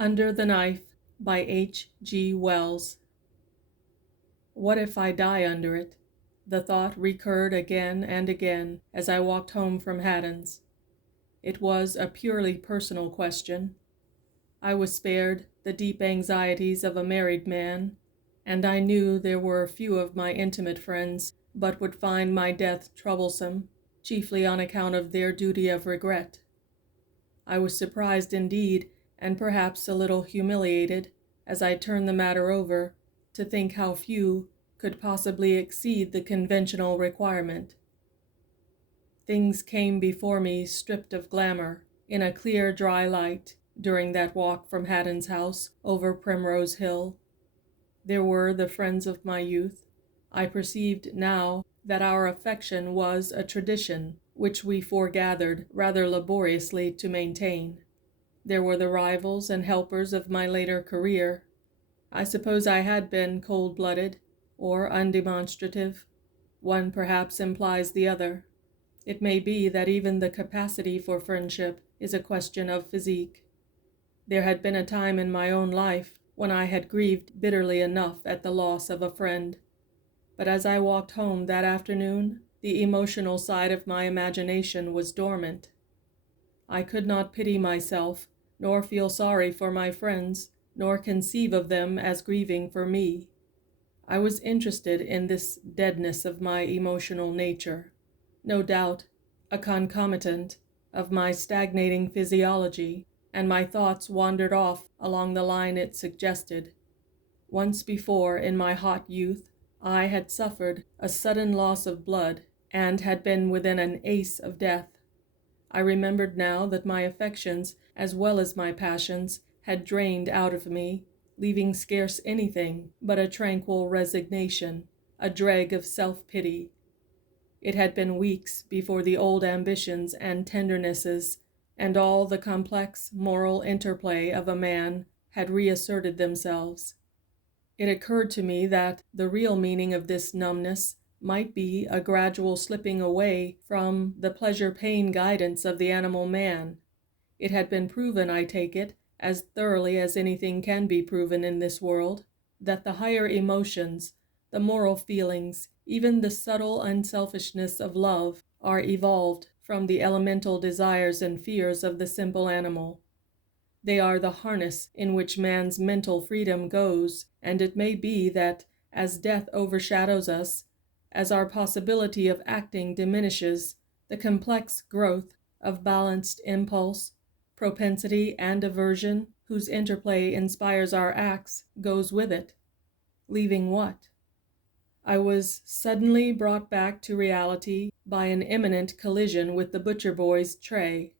Under the Knife by H. G. Wells. What if I die under it? The thought recurred again and again as I walked home from Haddon's. It was a purely personal question. I was spared the deep anxieties of a married man, and I knew there were few of my intimate friends but would find my death troublesome, chiefly on account of their duty of regret. I was surprised indeed, and perhaps a little humiliated, as I turned the matter over, to think how few could possibly exceed the conventional requirement. Things came before me stripped of glamour, in a clear, dry light, during that walk from Haddon's house over Primrose Hill. There were the friends of my youth. I perceived now that our affection was a tradition which we foregathered rather laboriously to maintain. There were the rivals and helpers of my later career. I suppose I had been cold-blooded or undemonstrative. One perhaps implies the other. It may be that even the capacity for friendship is a question of physique. There had been a time in my own life when I had grieved bitterly enough at the loss of a friend. But as I walked home that afternoon, the emotional side of my imagination was dormant. I could not pity myself, nor feel sorry for my friends, nor conceive of them as grieving for me. I was interested in this deadness of my emotional nature, no doubt a concomitant of my stagnating physiology, and my thoughts wandered off along the line it suggested. Once before, in my hot youth, I had suffered a sudden loss of blood, and had been within an ace of death. I remembered now that my affections, as well as my passions, had drained out of me, leaving scarce anything but a tranquil resignation, a dreg of self-pity. It had been weeks before the old ambitions and tendernesses, and all the complex moral interplay of a man had reasserted themselves. It occurred to me that the real meaning of this numbness might be a gradual slipping away from the pleasure-pain guidance of the animal man. It had been proven, I take it, as thoroughly as anything can be proven in this world, that the higher emotions, the moral feelings, even the subtle unselfishness of love, are evolved from the elemental desires and fears of the simple animal. They are the harness in which man's mental freedom goes, and it may be that, as death overshadows us, as our possibility of acting diminishes, the complex growth of balanced impulse, propensity, and aversion, whose interplay inspires our acts, goes with it. Leaving what? I was suddenly brought back to reality by an imminent collision with the butcher boy's tray.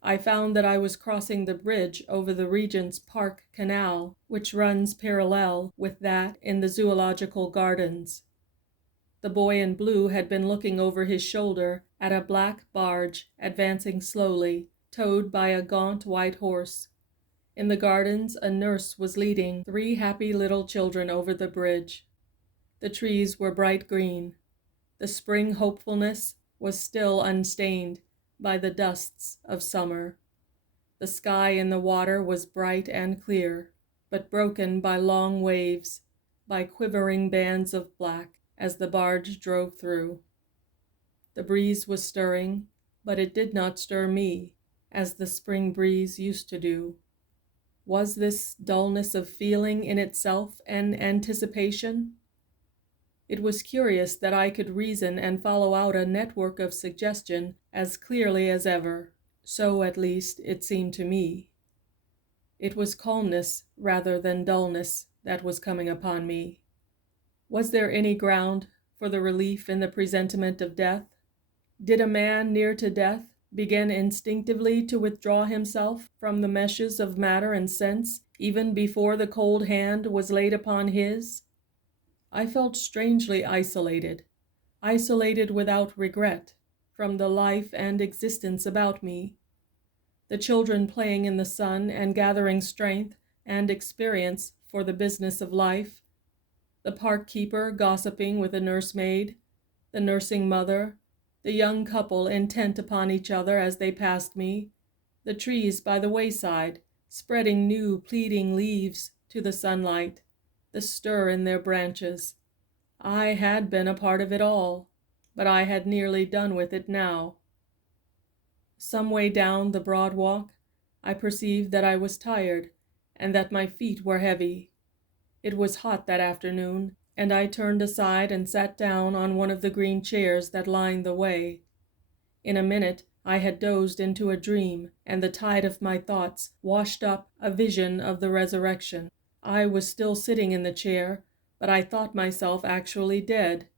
I found that I was crossing the bridge over the Regent's Park Canal, which runs parallel with that in the Zoological Gardens. The boy in blue had been looking over his shoulder at a black barge advancing slowly, towed by a gaunt white horse. In the gardens, a nurse was leading 3 happy little children over the bridge. The trees were bright green. The spring hopefulness was still unstained by the dusts of summer. The sky in the water was bright and clear, but broken by long waves, by quivering bands of black as the barge drove through. The breeze was stirring, but it did not stir me, as the spring breeze used to do. Was this dullness of feeling in itself an anticipation? It was curious that I could reason and follow out a network of suggestion as clearly as ever. So, at least, it seemed to me. It was calmness rather than dullness that was coming upon me. Was there any ground for the relief in the presentiment of death? Did a man near to death begin instinctively to withdraw himself from the meshes of matter and sense, even before the cold hand was laid upon his? I felt strangely isolated without regret, from the life and existence about me. The children playing in the sun and gathering strength and experience for the business of life, the park keeper gossiping with a nursemaid, the nursing mother, the young couple intent upon each other as they passed me, the trees by the wayside spreading new pleading leaves to the sunlight, the stir in their branches. I had been a part of it all, but I had nearly done with it now. Some way down the broad walk, I perceived that I was tired, and that my feet were heavy. It was hot that afternoon, and I turned aside and sat down on one of the green chairs that lined the way. In a minute I had dozed into a dream, and the tide of my thoughts washed up a vision of the resurrection. I was still sitting in the chair, but I thought myself actually dead,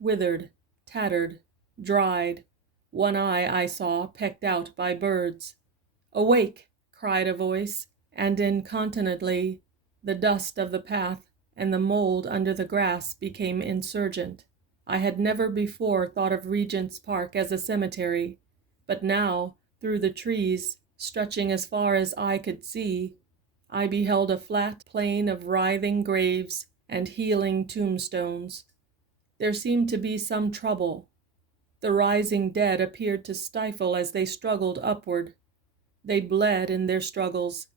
withered, tattered, dried, one eye I saw pecked out by birds. "Awake!" cried a voice, and incontinently the dust of the path and the mold under the grass became insurgent. I had never before thought of Regent's Park as a cemetery, but now, through the trees, stretching as far as eye could see, I beheld a flat plain of writhing graves and healing tombstones. There seemed to be some trouble. The rising dead appeared to stifle as they struggled upward. They bled in their struggles.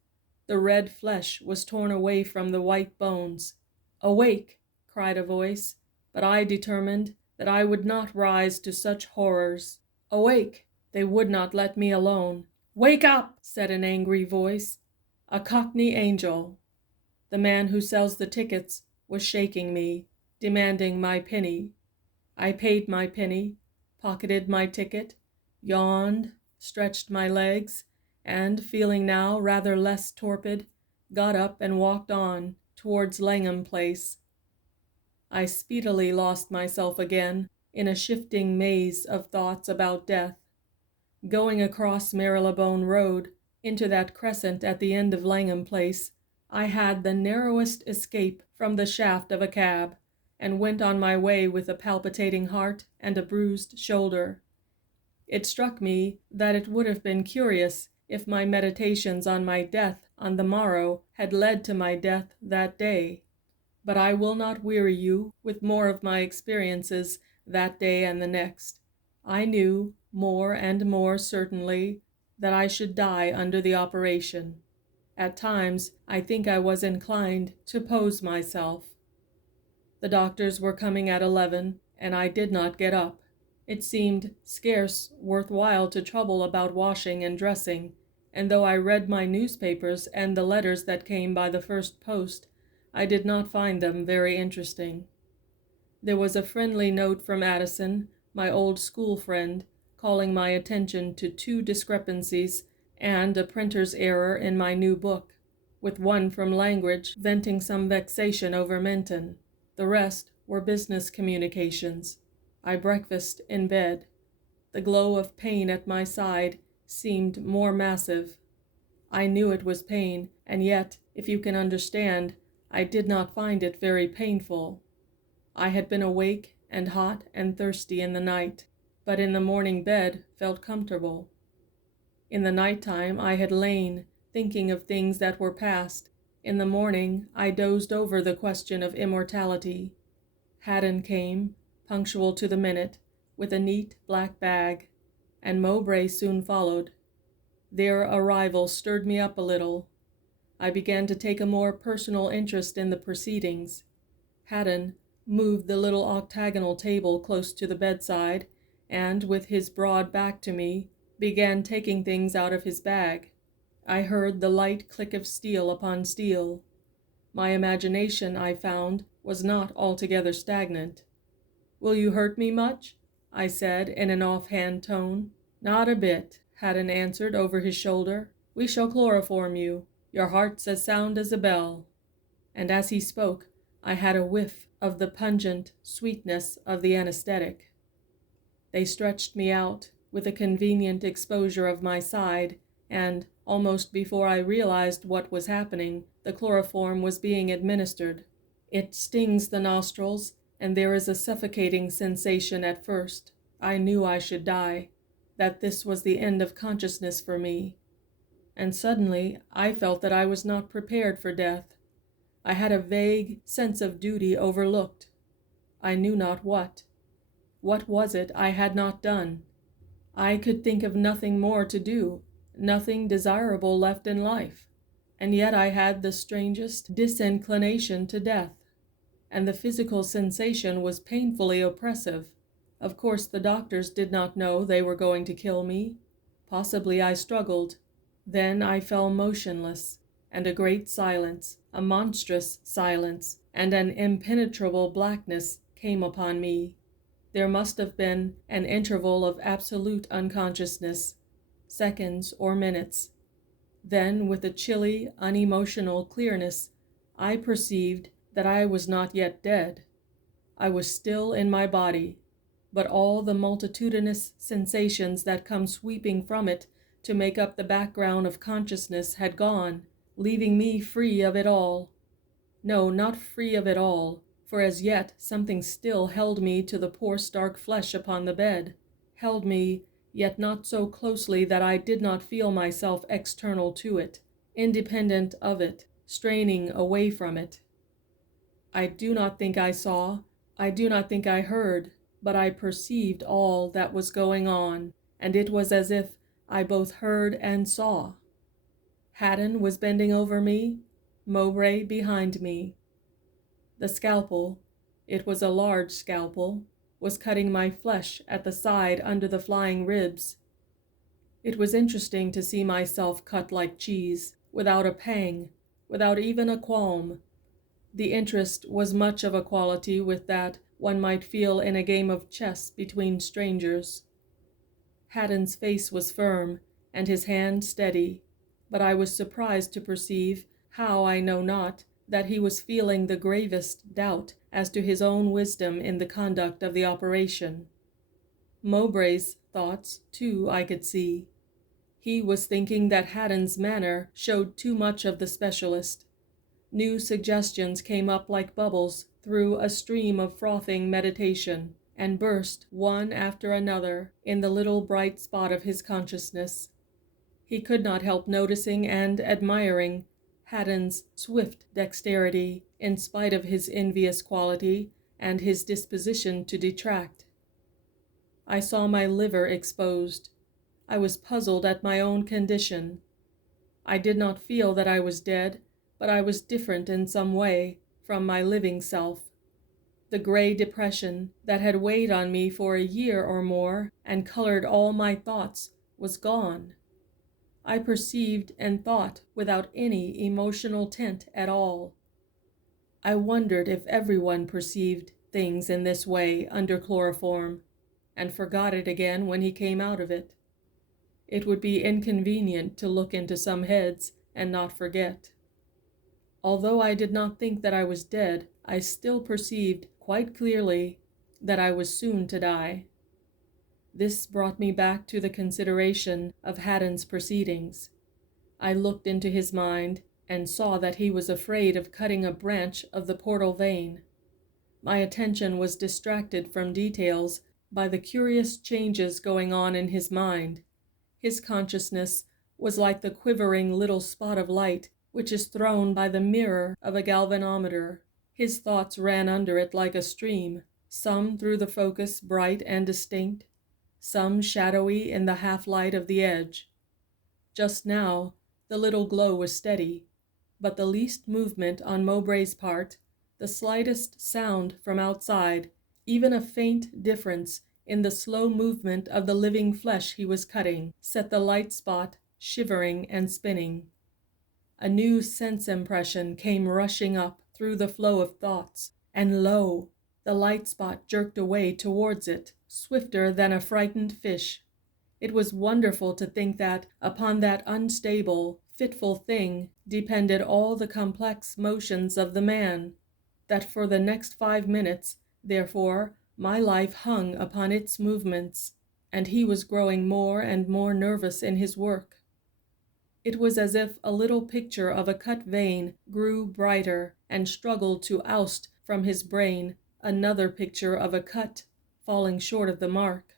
The red flesh was torn away from the white bones. "Awake!" cried a voice, but I determined that I would not rise to such horrors. "Awake!" They would not let me alone. "Wake up!" said an angry voice. A Cockney angel. The man who sells the tickets was shaking me, demanding my penny. I paid my penny, pocketed my ticket, yawned, stretched my legs, and, feeling now rather less torpid, got up and walked on towards Langham Place. I speedily lost myself again in a shifting maze of thoughts about death. Going across Marylebone Road into that crescent at the end of Langham Place, I had the narrowest escape from the shaft of a cab, and went on my way with a palpitating heart and a bruised shoulder. It struck me that it would have been curious if my meditations on my death on the morrow had led to my death that day. But I will not weary you with more of my experiences that day and the next. I knew, more and more certainly, that I should die under the operation. At times, I think I was inclined to pose myself. The doctors were coming at 11, and I did not get up. It seemed scarce worth while to trouble about washing and dressing, and though I read my newspapers and the letters that came by the first post, I did not find them very interesting. There was a friendly note from Addison, my old school friend, calling my attention to 2 discrepancies and a printer's error in my new book, with one from Language venting some vexation over Menton. The rest were business communications. I breakfasted in bed. The glow of pain at my side seemed more massive. I knew it was pain, and yet, if you can understand, I did not find it very painful. I had been awake and hot and thirsty in the night, but in the morning bed felt comfortable. In the night-time I had lain, thinking of things that were past. In the morning I dozed over the question of immortality. Haddon came, punctual to the minute, with a neat black bag, and Mowbray soon followed. Their arrival stirred me up a little. I began to take a more personal interest in the proceedings. Haddon moved the little octagonal table close to the bedside, and, with his broad back to me, began taking things out of his bag. I heard the light click of steel upon steel. My imagination, I found, was not altogether stagnant. "Will you hurt me much?" I said in an offhand tone. "Not a bit," Haddon answered over his shoulder. "We shall chloroform you. Your heart's as sound as a bell." And as he spoke, I had a whiff of the pungent sweetness of the anesthetic. They stretched me out with a convenient exposure of my side, and, almost before I realized what was happening, the chloroform was being administered. It stings the nostrils, and there is a suffocating sensation at first. I knew I should die, that this was the end of consciousness for me. And suddenly I felt that I was not prepared for death. I had a vague sense of duty overlooked. I knew not what. What was it I had not done? I could think of nothing more to do, nothing desirable left in life. And yet I had the strangest disinclination to death, and the physical sensation was painfully oppressive. Of course, the doctors did not know they were going to kill me. Possibly I struggled. Then I fell motionless, and a great silence, a monstrous silence, and an impenetrable blackness came upon me. There must have been an interval of absolute unconsciousness, seconds or minutes. Then, with a chilly, unemotional clearness, I perceived that I was not yet dead. I was still in my body, but all the multitudinous sensations that come sweeping from it to make up the background of consciousness had gone, leaving me free of it all. No, not free of it all, for as yet something still held me to the poor stark flesh upon the bed, held me, yet not so closely that I did not feel myself external to it, independent of it, straining away from it. I do not think I saw, I do not think I heard, but I perceived all that was going on, and it was as if I both heard and saw. Haddon was bending over me, Mowbray behind me. The scalpel, it was a large scalpel, was cutting my flesh at the side under the flying ribs. It was interesting to see myself cut like cheese, without a pang, without even a qualm. The interest was much of a quality with that one might feel in a game of chess between strangers. Haddon's face was firm, and his hand steady, but I was surprised to perceive, how I know not, that he was feeling the gravest doubt as to his own wisdom in the conduct of the operation. Mowbray's thoughts, too, I could see. He was thinking that Haddon's manner showed too much of the specialist. New suggestions came up like bubbles through a stream of frothing meditation, and burst one after another in the little bright spot of his consciousness. He could not help noticing and admiring Haddon's swift dexterity, in spite of his envious quality and his disposition to detract. I saw my liver exposed. I was puzzled at my own condition. I did not feel that I was dead, but I was different in some way from my living self. The gray depression that had weighed on me for a year or more and colored all my thoughts was gone. I perceived and thought without any emotional tint at all. I wondered if everyone perceived things in this way under chloroform, and forgot it again when he came out of it. It would be inconvenient to look into some heads and not forget. Although I did not think that I was dead, I still perceived quite clearly that I was soon to die. This brought me back to the consideration of Haddon's proceedings. I looked into his mind and saw that he was afraid of cutting a branch of the portal vein. My attention was distracted from details by the curious changes going on in his mind. His consciousness was like the quivering little spot of light which is thrown by the mirror of a galvanometer. His thoughts ran under it like a stream, some through the focus bright and distinct, some shadowy in the half-light of the edge. Just now, the little glow was steady, but the least movement on Mowbray's part, the slightest sound from outside, even a faint difference in the slow movement of the living flesh he was cutting, set the light spot shivering and spinning. A new sense impression came rushing up through the flow of thoughts, and lo, the light spot jerked away towards it, swifter than a frightened fish. It was wonderful to think that upon that unstable, fitful thing depended all the complex motions of the man, that for the next 5 minutes, therefore, my life hung upon its movements, and he was growing more and more nervous in his work. It was as if a little picture of a cut vein grew brighter and struggled to oust from his brain another picture of a cut falling short of the mark.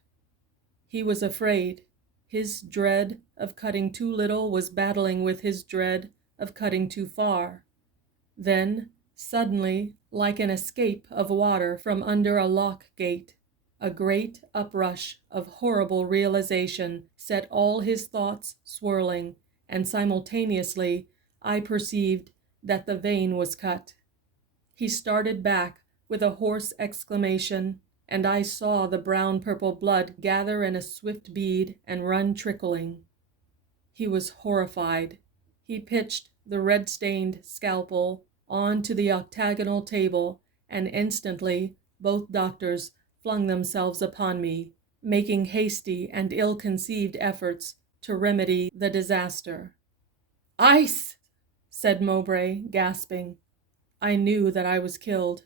He was afraid. His dread of cutting too little was battling with his dread of cutting too far. Then, suddenly, like an escape of water from under a lock gate, a great uprush of horrible realization set all his thoughts swirling, and simultaneously I perceived that the vein was cut. He started back with a hoarse exclamation, and I saw the brown-purple blood gather in a swift bead and run trickling. He was horrified. He pitched the red-stained scalpel onto the octagonal table, and instantly both doctors flung themselves upon me, making hasty and ill-conceived efforts to remedy the disaster. "Ice!" said Mowbray, gasping. I knew that I was killed,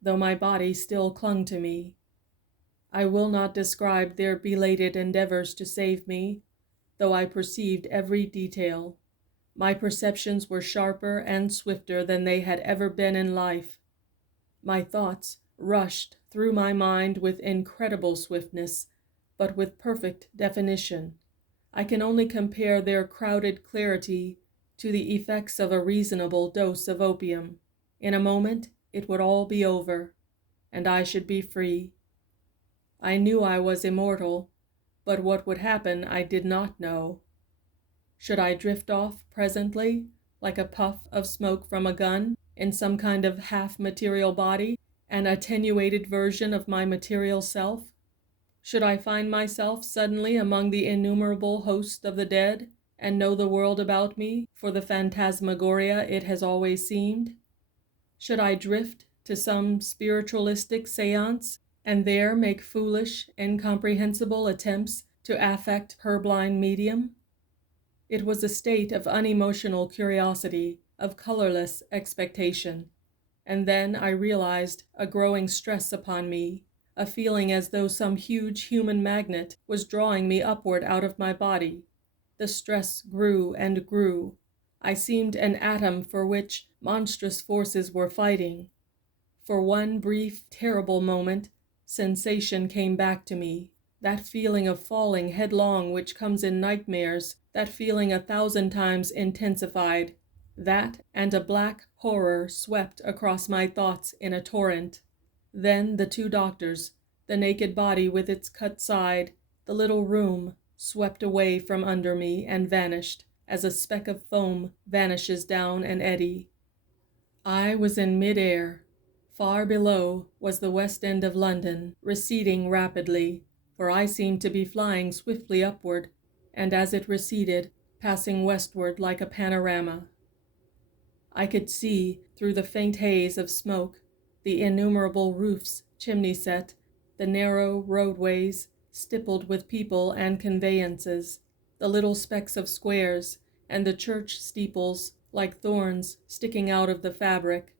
though my body still clung to me. I will not describe their belated endeavors to save me, though I perceived every detail. My perceptions were sharper and swifter than they had ever been in life. My thoughts rushed through my mind with incredible swiftness, but with perfect definition. I can only compare their crowded clarity to the effects of a reasonable dose of opium. In a moment it would all be over, and I should be free. I knew I was immortal, but what would happen I did not know. Should I drift off presently, like a puff of smoke from a gun, in some kind of half-material body, an attenuated version of my material self? Should I find myself suddenly among the innumerable host of the dead, and know the world about me for the phantasmagoria it has always seemed? Should I drift to some spiritualistic seance, and there make foolish, incomprehensible attempts to affect purblind medium? It was a state of unemotional curiosity, of colorless expectation. And then I realized a growing stress upon me, a feeling as though some huge human magnet was drawing me upward out of my body. The stress grew and grew. I seemed an atom for which monstrous forces were fighting. For one brief, terrible moment, sensation came back to me. That feeling of falling headlong which comes in nightmares, that feeling 1,000 times intensified. That and a black horror swept across my thoughts in a torrent. Then the two doctors, the naked body with its cut side, the little room, swept away from under me and vanished, as a speck of foam vanishes down an eddy. I was in mid-air. Far below was the West End of London, receding rapidly, for I seemed to be flying swiftly upward, and as it receded, passing westward like a panorama. I could see, through the faint haze of smoke, the innumerable roofs chimney-set, the narrow roadways stippled with people and conveyances, the little specks of squares, and the church steeples like thorns sticking out of the fabric.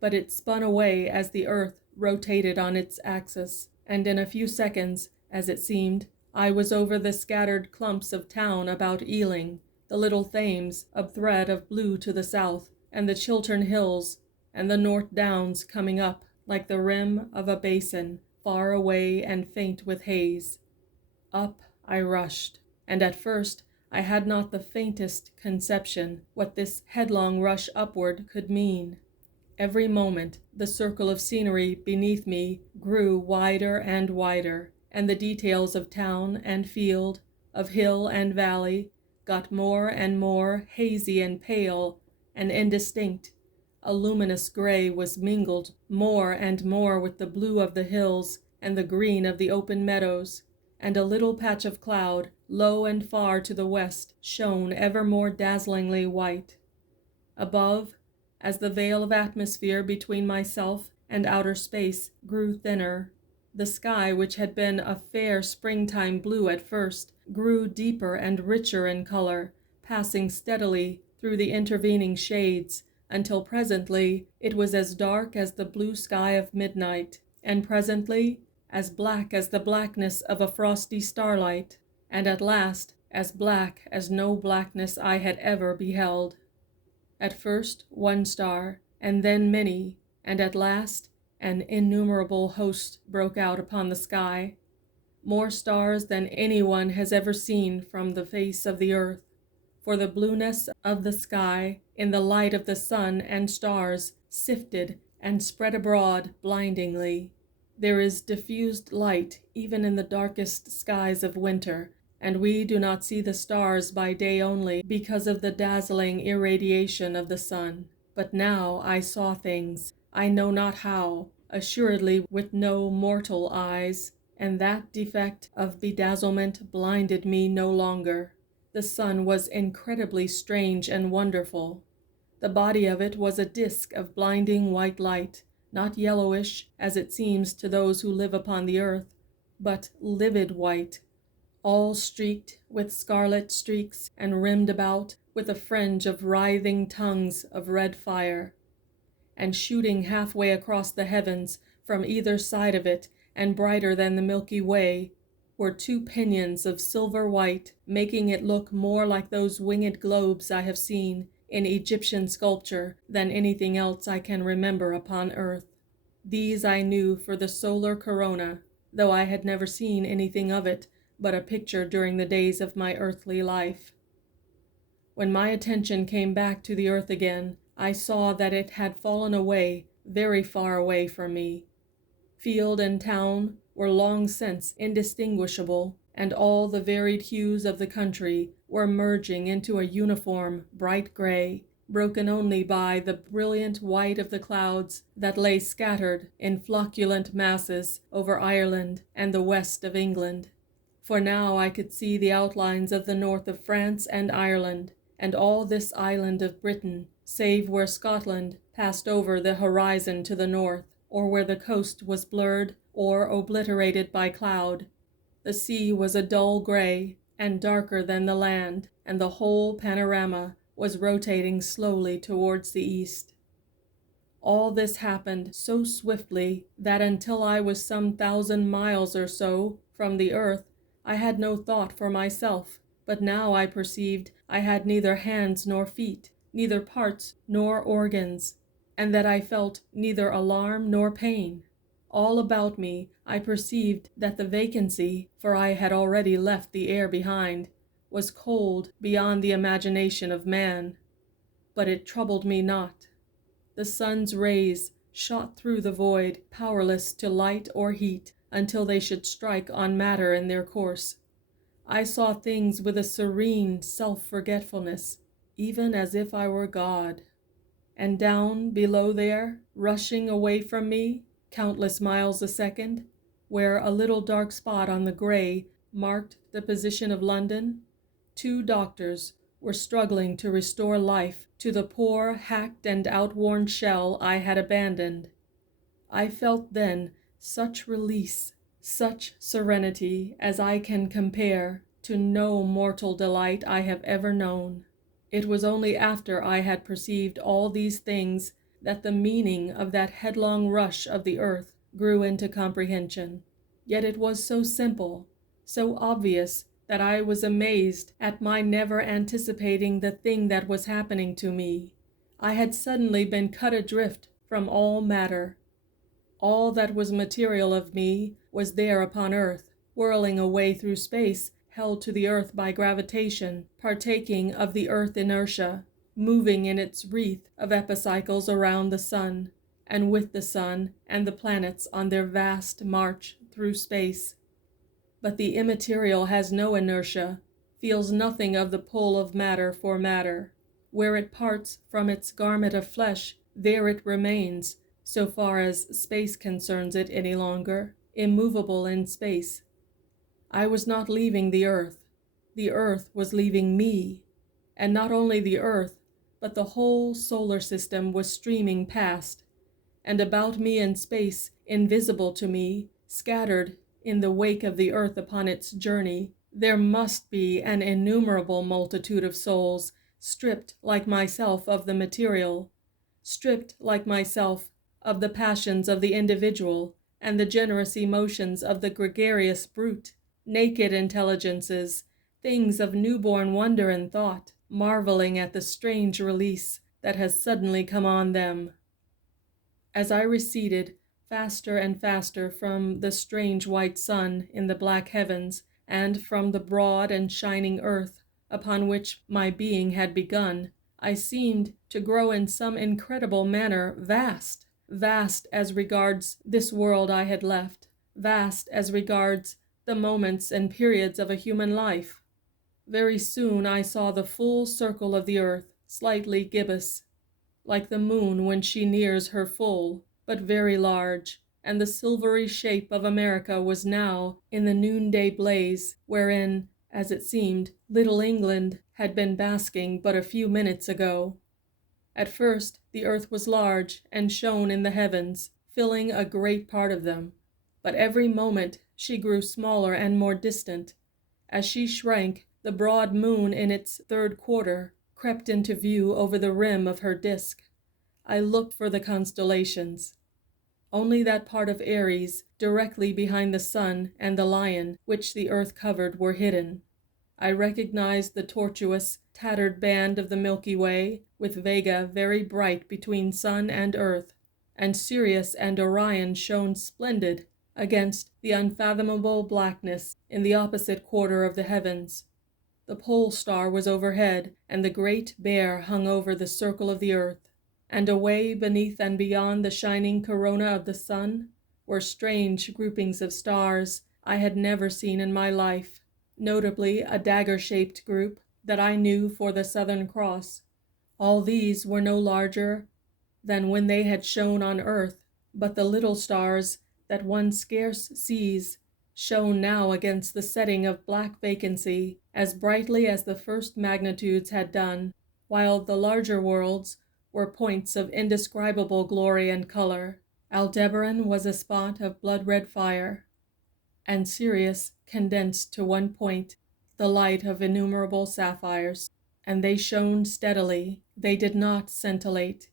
But it spun away as the earth rotated on its axis, and in a few seconds, as it seemed, I was over the scattered clumps of town about Ealing, the little Thames, a thread of blue to the south, and the Chiltern Hills, and the North Downs coming up like the rim of a basin, far away and faint with haze. Up I rushed, and at first I had not the faintest conception what this headlong rush upward could mean. Every moment the circle of scenery beneath me grew wider and wider, and the details of town and field, of hill and valley, got more and more hazy and pale and indistinct. A luminous gray was mingled more and more with the blue of the hills and the green of the open meadows, and a little patch of cloud, low and far to the west, shone ever more dazzlingly white. Above, as the veil of atmosphere between myself and outer space grew thinner, the sky, which had been a fair springtime blue at first, grew deeper and richer in color, passing steadily through the intervening shades, until presently it was as dark as the blue sky of midnight, and presently as black as the blackness of a frosty starlight, and at last as black as no blackness I had ever beheld. At first one star, and then many, and at last an innumerable host broke out upon the sky, more stars than anyone has ever seen from the face of the earth, for the blueness of the sky, in the light of the sun and stars, sifted and spread abroad blindingly. There is diffused light even in the darkest skies of winter, and we do not see the stars by day only because of the dazzling irradiation of the sun. But now I saw things, I know not how, assuredly with no mortal eyes, and that defect of bedazzlement blinded me no longer. The sun was incredibly strange and wonderful. The body of it was a disk of blinding white light, not yellowish, as it seems to those who live upon the earth, but livid white, all streaked with scarlet streaks and rimmed about with a fringe of writhing tongues of red fire. And shooting halfway across the heavens from either side of it, and brighter than the Milky Way, were two pinions of silver white, making it look more like those winged globes I have seen in Egyptian sculpture than anything else I can remember upon earth. These I knew for the solar corona, though I had never seen anything of it but a picture during the days of my earthly life. When my attention came back to the earth again, I saw that it had fallen away, very far away from me. Field and town were long since indistinguishable, and all the varied hues of the country were merging into a uniform bright gray, broken only by the brilliant white of the clouds that lay scattered in flocculent masses over Ireland and the west of England. For now I could see the outlines of the north of France and Ireland, and all this island of Britain, save where Scotland passed over the horizon to the north, or where the coast was blurred or obliterated by cloud. The sea was a dull gray and darker than the land, and the whole panorama was rotating slowly towards the east. All this happened so swiftly that until I was some 1,000 miles or so from the earth, I had no thought for myself, but now I perceived I had neither hands nor feet, neither parts nor organs, and that I felt neither alarm nor pain. All about me I perceived that the vacancy, for I had already left the air behind, was cold beyond the imagination of man. But it troubled me not. The sun's rays shot through the void, powerless to light or heat, until they should strike on matter in their course. I saw things with a serene self-forgetfulness, even as if I were God. And down below there, rushing away from me, countless miles a second, where a little dark spot on the gray marked the position of London, 2 doctors were struggling to restore life to the poor, hacked and outworn shell I had abandoned. I felt then such release, such serenity as I can compare to no mortal delight I have ever known. It was only after I had perceived all these things that the meaning of that headlong rush of the earth grew into comprehension. Yet it was so simple, so obvious, that I was amazed at my never anticipating the thing that was happening to me. I had suddenly been cut adrift from all matter. All that was material of me was there upon earth, whirling away through space, held to the earth by gravitation, partaking of the earth inertia, moving in its wreath of epicycles around the sun, and with the sun and the planets on their vast march through space. But the immaterial has no inertia, feels nothing of the pull of matter for matter. Where it parts from its garment of flesh, there it remains, so far as space concerns it any longer, immovable in space. I was not leaving the earth was leaving me, and not only the earth, but the whole solar system was streaming past, and about me in space, invisible to me, scattered in the wake of the earth upon its journey, there must be an innumerable multitude of souls, stripped like myself of the material, stripped like myself of the passions of the individual and the generous emotions of the gregarious brute, naked intelligences, things of newborn wonder and thought, marveling at the strange release that has suddenly come on them. As I receded faster and faster from the strange white sun in the black heavens, and from the broad and shining earth upon which my being had begun, I seemed to grow in some incredible manner vast as regards this world I had left, vast as regards the moments and periods of a human life. Very soon I saw the full circle of the earth, slightly gibbous, like the moon when she nears her full, but very large, and the silvery shape of America was now in the noonday blaze, wherein, as it seemed, little England had been basking but a few minutes ago. At first the earth was large and shone in the heavens, filling a great part of them, but every moment she grew smaller and more distant. As she shrank, the broad moon in its third quarter crept into view over the rim of her disk. I looked for the constellations. Only that part of Aries, directly behind the sun and the lion, which the earth covered, were hidden. I recognized the tortuous, tattered band of the Milky Way, with Vega very bright between sun and earth, and Sirius and Orion shone splendid against the unfathomable blackness in the opposite quarter of the heavens. The pole star was overhead, and the Great Bear hung over the circle of the earth. And away beneath and beyond the shining corona of the sun were strange groupings of stars I had never seen in my life, notably a dagger-shaped group that I knew for the Southern Cross. All these were no larger than when they had shone on earth, but the little stars that one scarce sees shone now against the setting of black vacancy as brightly as the first magnitudes had done, while the larger worlds were points of indescribable glory and color. Aldebaran was a spot of blood-red fire, and Sirius condensed to one point the light of innumerable sapphires, and they shone steadily. They did not scintillate.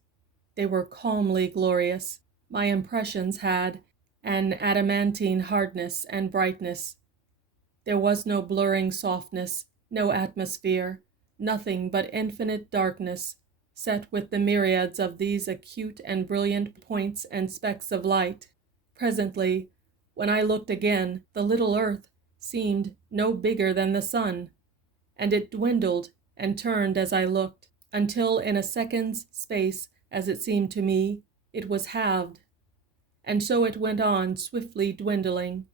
They were calmly glorious. My impressions had an adamantine hardness and brightness. There was no blurring softness, no atmosphere, nothing but infinite darkness, set with the myriads of these acute and brilliant points and specks of light. Presently, when I looked again, the little earth seemed no bigger than the sun, and it dwindled and turned as I looked, until in a second's space, as it seemed to me, it was halved. And so it went on, swiftly dwindling.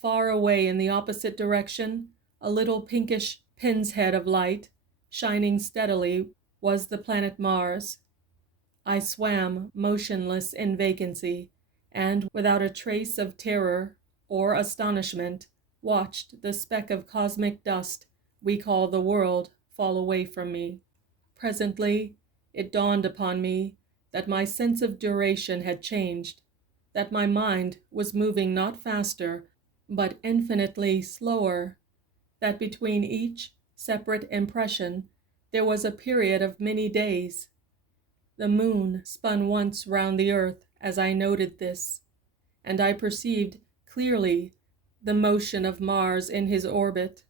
Far away in the opposite direction, a little pinkish pin's head of light, shining steadily, was the planet Mars. I swam motionless in vacancy, and without a trace of terror or astonishment, watched the speck of cosmic dust we call the world fall away from me. Presently, it dawned upon me that my sense of duration had changed, that my mind was moving not faster, but infinitely slower, that between each separate impression there was a period of many days. The moon spun once round the earth as I noted this, and I perceived clearly the motion of Mars in his orbit.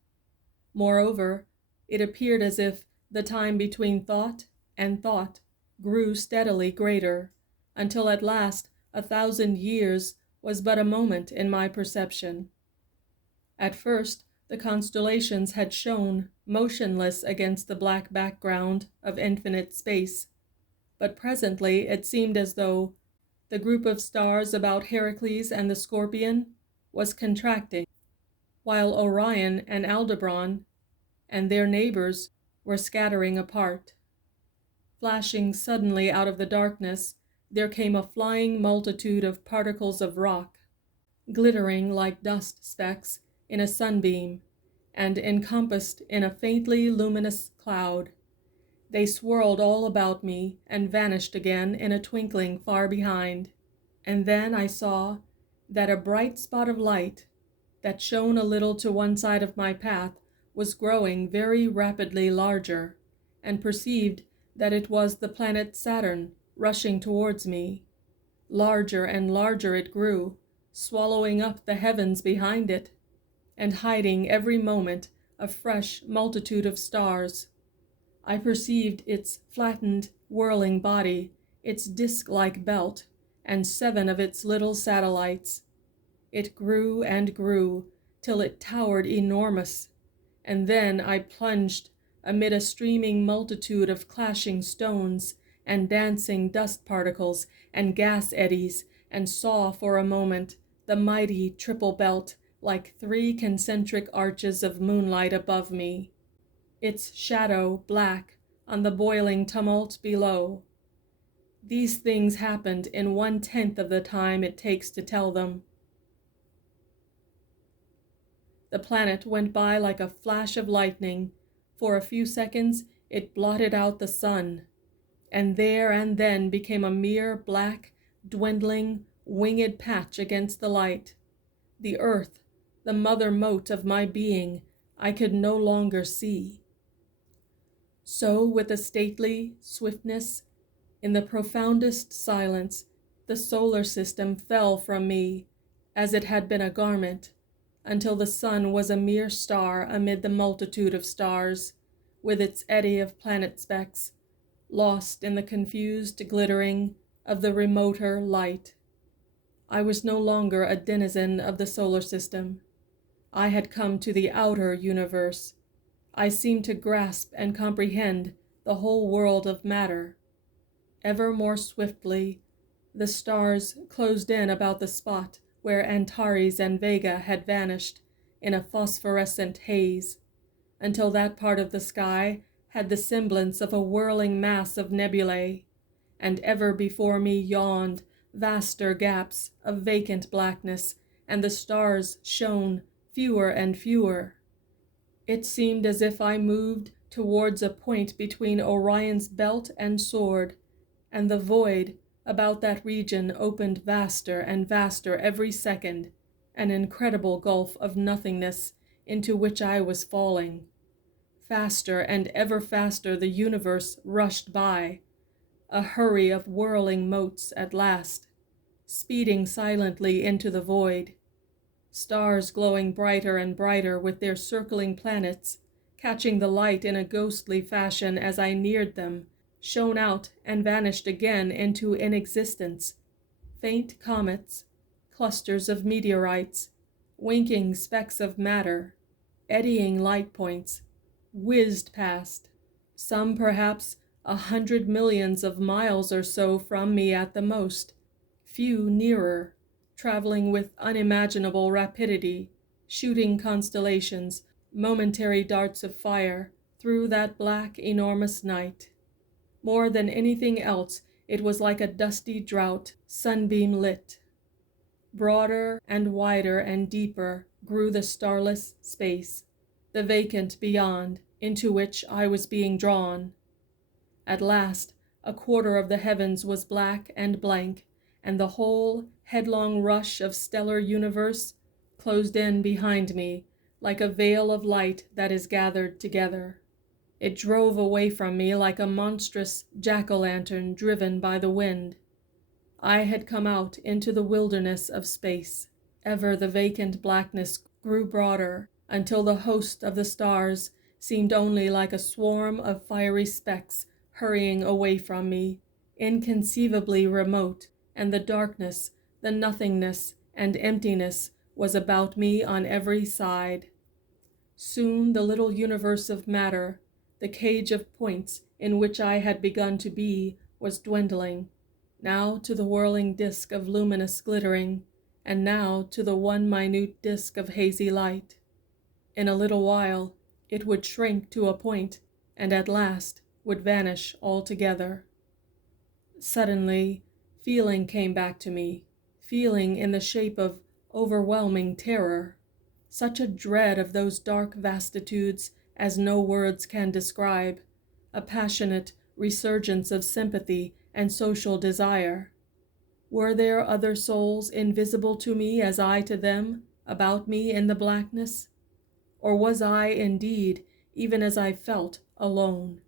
Moreover, it appeared as if the time between thought and thought grew steadily greater, until at last 1,000 years was but a moment in my perception. At first, the constellations had shone motionless against the black background of infinite space, but presently it seemed as though the group of stars about Heracles and the Scorpion was contracting, while Orion and Aldebaran and their neighbors were scattering apart. Flashing suddenly out of the darkness, there came a flying multitude of particles of rock, glittering like dust specks in a sunbeam, and encompassed in a faintly luminous cloud. They swirled all about me and vanished again in a twinkling far behind. And then I saw that a bright spot of light that shone a little to one side of my path was growing very rapidly larger, and perceived that it was the planet Saturn rushing towards me. Larger and larger it grew, swallowing up the heavens behind it, and hiding every moment a fresh multitude of stars. I perceived its flattened, whirling body, its disc-like belt, and 7 of its little satellites. It grew and grew, till it towered enormous, and then I plunged amid a streaming multitude of clashing stones and dancing dust particles and gas eddies, and saw for a moment the mighty triple belt like 3 concentric arches of moonlight above me, its shadow black on the boiling tumult below. These things happened in 1/10 of the time it takes to tell them. The planet went by like a flash of lightning. For a few seconds it blotted out the sun, and there and then became a mere black, dwindling, winged patch against the light. The earth, the mother mote of my being, I could no longer see. So with a stately swiftness, in the profoundest silence, the solar system fell from me, as it had been a garment, until the sun was a mere star amid the multitude of stars, with its eddy of planet specks, lost in the confused glittering of the remoter light. I was no longer a denizen of the solar system. I had come to the outer universe. I seemed to grasp and comprehend the whole world of matter. Ever more swiftly, the stars closed in about the spot where Antares and Vega had vanished in a phosphorescent haze, until that part of the sky had the semblance of a whirling mass of nebulae, and ever before me yawned vaster gaps of vacant blackness, and the stars shone fewer and fewer. It seemed as if I moved towards a point between Orion's belt and sword, and the void about that region opened vaster and vaster every second, an incredible gulf of nothingness into which I was falling. Faster and ever faster the universe rushed by, a hurry of whirling motes at last, speeding silently into the void. Stars glowing brighter and brighter with their circling planets, catching the light in a ghostly fashion as I neared them, shone out and vanished again into inexistence. Faint comets, clusters of meteorites, winking specks of matter, eddying light points, whizzed past, some perhaps 100 millions of miles or so from me at the most, few nearer, traveling with unimaginable rapidity, shooting constellations, momentary darts of fire, through that black, enormous night. More than anything else, it was like a dusty drought, sunbeam lit. Broader and wider and deeper grew the starless space, the vacant beyond, into which I was being drawn. At last, a quarter of the heavens was black and blank, and the whole headlong rush of stellar universe closed in behind me, like a veil of light that is gathered together. It drove away from me like a monstrous jack-o'-lantern driven by the wind. I had come out into the wilderness of space. Ever the vacant blackness grew broader, until the host of the stars seemed only like a swarm of fiery specks hurrying away from me, inconceivably remote, and the darkness, the nothingness, and emptiness was about me on every side. Soon the little universe of matter, the cage of points in which I had begun to be, was dwindling, now to the whirling disk of luminous glittering, and now to the one minute disk of hazy light. In a little while it would shrink to a point, and at last would vanish altogether. Suddenly, feeling came back to me, feeling in the shape of overwhelming terror, such a dread of those dark vastitudes as no words can describe, a passionate resurgence of sympathy and social desire. Were there other souls invisible to me as I to them, about me in the blackness? Or was I indeed, even as I felt, alone?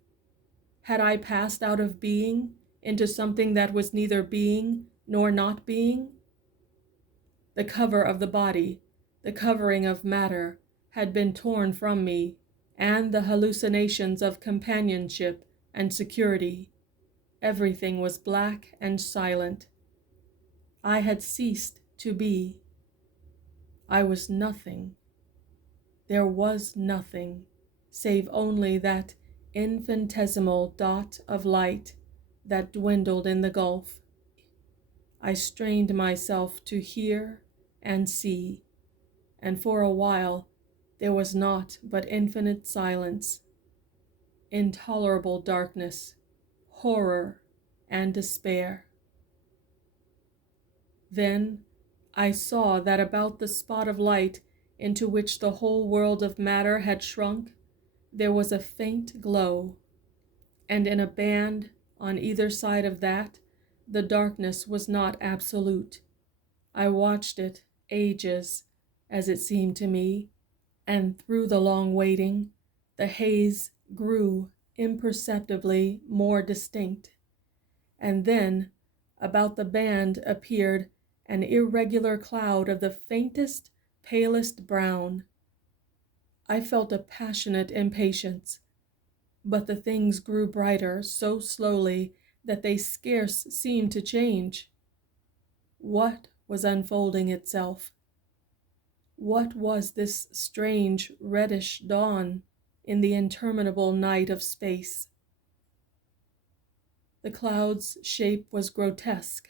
Had I passed out of being into something that was neither being nor not being? The cover of the body, the covering of matter, had been torn from me, and the hallucinations of companionship and security. Everything was black and silent. I had ceased to be. I was nothing. There was nothing, save only that infinitesimal dot of light that dwindled in the gulf. I strained myself to hear and see. and for a while there was naught but infinite silence, intolerable darkness, horror, and despair. Then I saw that about the spot of light into which the whole world of matter had shrunk, there was a faint glow, and in a band on either side of that, the darkness was not absolute. I watched it ages, as it seemed to me, and through the long waiting, the haze grew imperceptibly more distinct. And then about the band appeared an irregular cloud of the faintest, palest brown. I felt a passionate impatience, but the things grew brighter so slowly that they scarce seemed to change. What was unfolding itself? What was this strange reddish dawn in the interminable night of space? The cloud's shape was grotesque.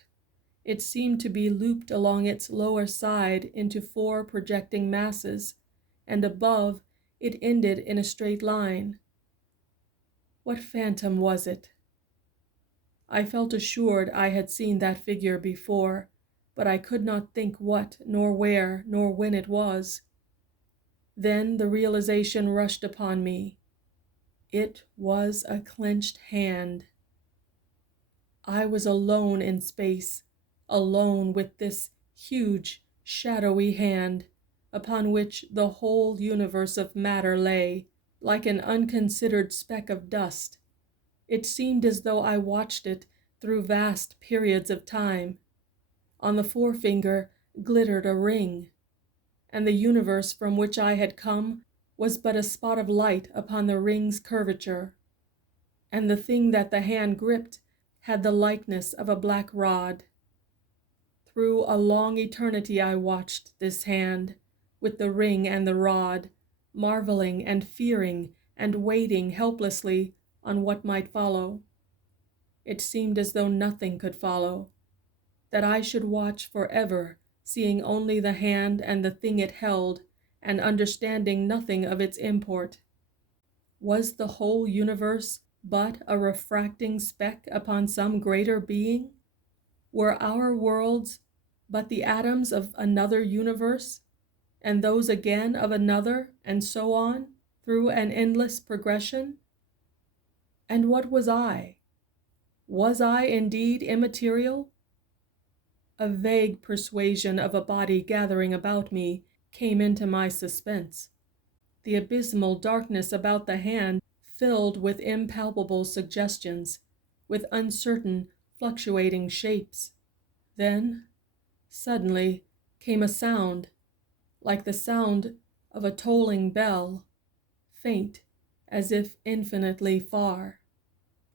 It seemed to be looped along its lower side into four projecting masses, and above it ended in a straight line. What phantom was it? I felt assured I had seen that figure before, but I could not think what, nor where, nor when it was. Then the realization rushed upon me. It was a clenched hand. I was alone in space, alone with this huge, shadowy hand, upon which the whole universe of matter lay, like an unconsidered speck of dust. It seemed as though I watched it through vast periods of time. On the forefinger glittered a ring, and the universe from which I had come was but a spot of light upon the ring's curvature, and the thing that the hand gripped had the likeness of a black rod. Through a long eternity I watched this hand, with the ring and the rod, marveling and fearing and waiting helplessly on what might follow. It seemed as though nothing could follow, that I should watch forever, seeing only the hand and the thing it held, and understanding nothing of its import. Was the whole universe but a refracting speck upon some greater being? Were our worlds but the atoms of another universe, and those again of another, and so on, through an endless progression? And what was I? Was I indeed immaterial? A vague persuasion of a body gathering about me came into my suspense. The abysmal darkness about the hand filled with impalpable suggestions, with uncertain, fluctuating shapes. Then, suddenly, came a sound, like the sound of a tolling bell, faint, as if infinitely far,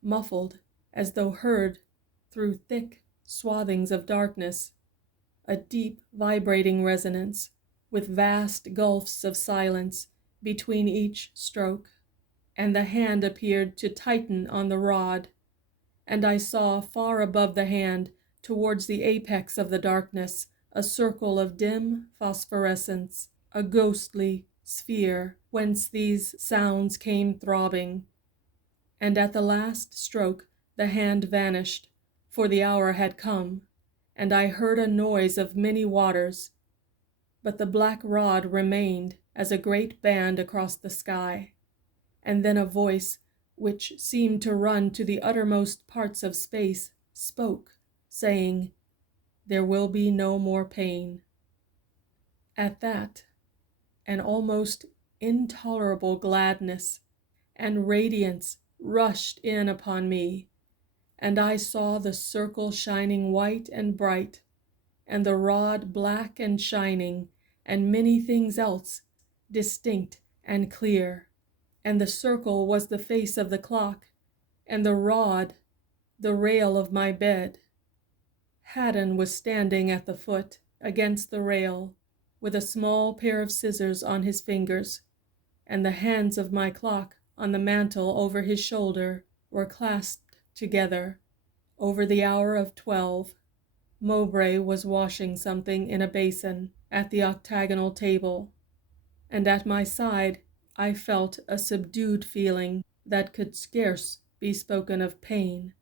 muffled, as though heard through thick swathings of darkness, a deep, vibrating resonance, with vast gulfs of silence between each stroke. And the hand appeared to tighten on the rod, and I saw far above the hand, towards the apex of the darkness, a circle of dim phosphorescence, a ghostly sphere whence these sounds came throbbing. And at the last stroke the hand vanished, for the hour had come, and I heard a noise of many waters, but the black rod remained as a great band across the sky. And then a voice, which seemed to run to the uttermost parts of space, spoke, saying, "There will be no more pain." At that, an almost intolerable gladness and radiance rushed in upon me, and I saw the circle shining white and bright, and the rod black and shining, and many things else, distinct and clear. And the circle was the face of the clock, and the rod the rail of my bed. Haddon was standing at the foot, against the rail, with a small pair of scissors on his fingers, and the hands of my clock on the mantel over his shoulder were clasped together over the hour of 12. Mowbray was washing something in a basin at the octagonal table, and at my side I felt a subdued feeling that could scarce be spoken of pain.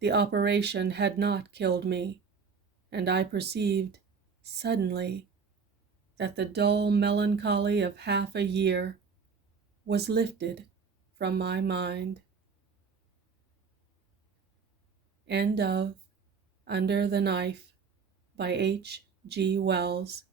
The operation had not killed me, and I perceived, suddenly, that the dull melancholy of half a year was lifted from my mind. End of Under the Knife by H. G. Wells.